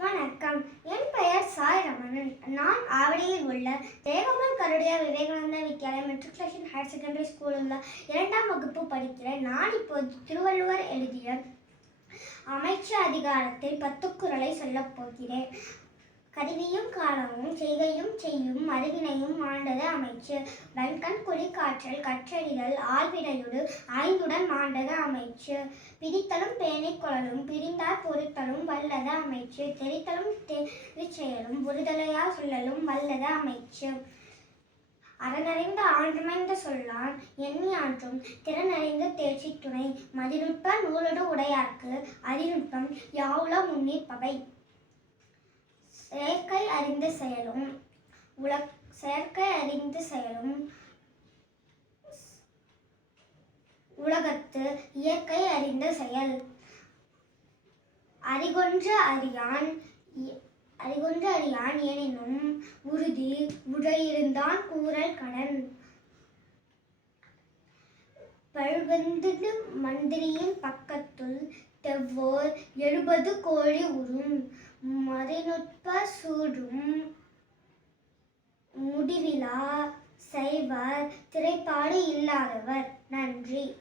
வணக்கம். என் பெயர் சாய் ரமணன். நான் ஆவடியில் உள்ள தேவமன் கருடையா Vivekananda Vidyalaya matriculation higher secondary ஸ்கூலில் இரண்டாம் வகுப்பு படிக்கிறேன் நான் இப்போது திருவள்ளுவர் எழுதிய அமைச்சு அதிகாரத்தில் பத்து குரலை சொல்லப் போகிறேன். கருவியும் காலமும் செய்கையும் செய்யும் அறிவினையும் ஆண்டது அமைச்சு. வன்கண் குறி கற்றறிதல் ஆழ்வினையோடு ஐந்துடன் மாண்டது அமைச்சு. பிரித்தலும் பேணிக் கொள்ளலும் பிரிந்தார் பொறுத்தலும் வல்லத அமைச்சு தெரித்தலும் தெரிச்செயலும் ஒருதலையா சொல்லலும் வல்லத அமைச்சு. அறனறிந்த ஆண்டமைந்த சொல்லான் எண்ணி ஆற்றும் திறனறிந்த தேர்ச்சி துணை மதிநுட்ப நூலோடு உடையார்க்கு அறிநுட்பம் யாவுல முன்னிற்பவை செயற்கை அறிந்த செயலும் உல செயற்கை அறிந்த செயலும் உலகத்து இயற்கை அறிந்த செயல். அறிகொன்ற அறியான் அறிகொன்று அறிகொன்ற அறியான் எனினும் உறுதி உடையிருந்தான் கூறல் கடன். பழுவந்து மந்திரியின் பக்கத்துள் தெவ்வோர் எழுபது கோழி உறும். மறைநுட்ப சூடும் முடிவிலா செய்வர். திரைப்பாடு இல்லாதவர். நன்றி.